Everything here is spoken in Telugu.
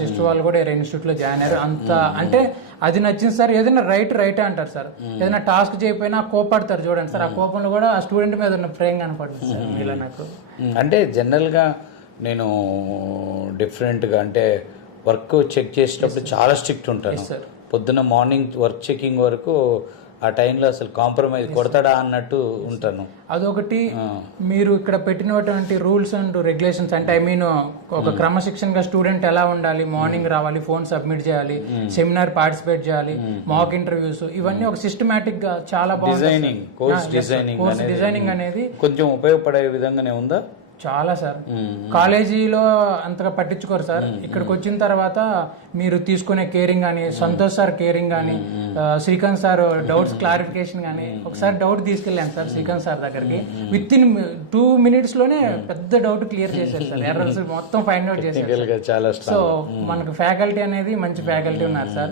సిస్టర్ వాళ్ళు కూడా వేరే ఇన్స్టిట్యూట్ లో జాయిన్ అయ్యారు. అంత అంటే అది నచ్చింది సార్. ఏదైనా రైట్ అంటారు సార్. ఏదైనా టాస్క్ చేయకపోయినా కోపడతారు చూడండి సార్. ఆ కోపంలో కూడా ఆ స్టూడెంట్ మీద ఉన్న ప్రేమ కనపడుతుంది సార్ ఇలా నాకు. అంటే జనరల్గా నేను డిఫరెంట్గా అంటే వర్క్ చెక్ చేసేటప్పుడు చాలా స్ట్రిక్ట్ ఉంటాను. పొద్దున్న మార్నింగ్ వర్క్ చెకింగ్ వరకు ఆ టైంలో అసలు కాంప్రమైజ్ కొడతాడా అన్నట్టు ఉంటాను. అదొకటి. మీరు ఇక్కడ పెట్టినటువంటి రూల్స్ అండ్ రెగ్యులేషన్స్ అంటే ఐ మీన్ ఒక క్రమశిక్షణగా స్టూడెంట్ ఎలా ఉండాలి, మార్నింగ్ రావాలి, ఫోన్ సబ్మిట్ చేయాలి, సెమినార్ పార్టిసిపేట్ చేయాలి, మాక్ ఇంటర్వ్యూస్, ఇవన్నీ ఒక సిస్టమేటిక్ గా చాలా బాగుంది. కోర్స్ డిజైనింగ్ అనేది కొంచెం ఉపయోగపడే విధంగానే ఉందా? చాలా సార్. కాలేజీలో అంతగా పట్టించుకోరు సార్. ఇక్కడికి వచ్చిన తర్వాత మీరు తీసుకునే కేరింగ్ కానీ, సంతోష్ సార్ కేరింగ్ కానీ, శ్రీకాంత్ సార్ డౌట్స్ క్లారిఫికేషన్ కానీ, ఒకసారి డౌట్ తీసుకెళ్ళాను సార్ శ్రీకాంత్ సార్ దగ్గరికి. విత్ ఇన్ 2 minutes లోనే పెద్ద డౌట్ క్లియర్ చేశారు సార్. ఎర్రర్స్ మొత్తం ఫైండ్ అవుట్ చేశారు. చాలా సో మనకు ఫ్యాకల్టీ అనేది మంచి ఫ్యాకల్టీ ఉన్నారు సార్.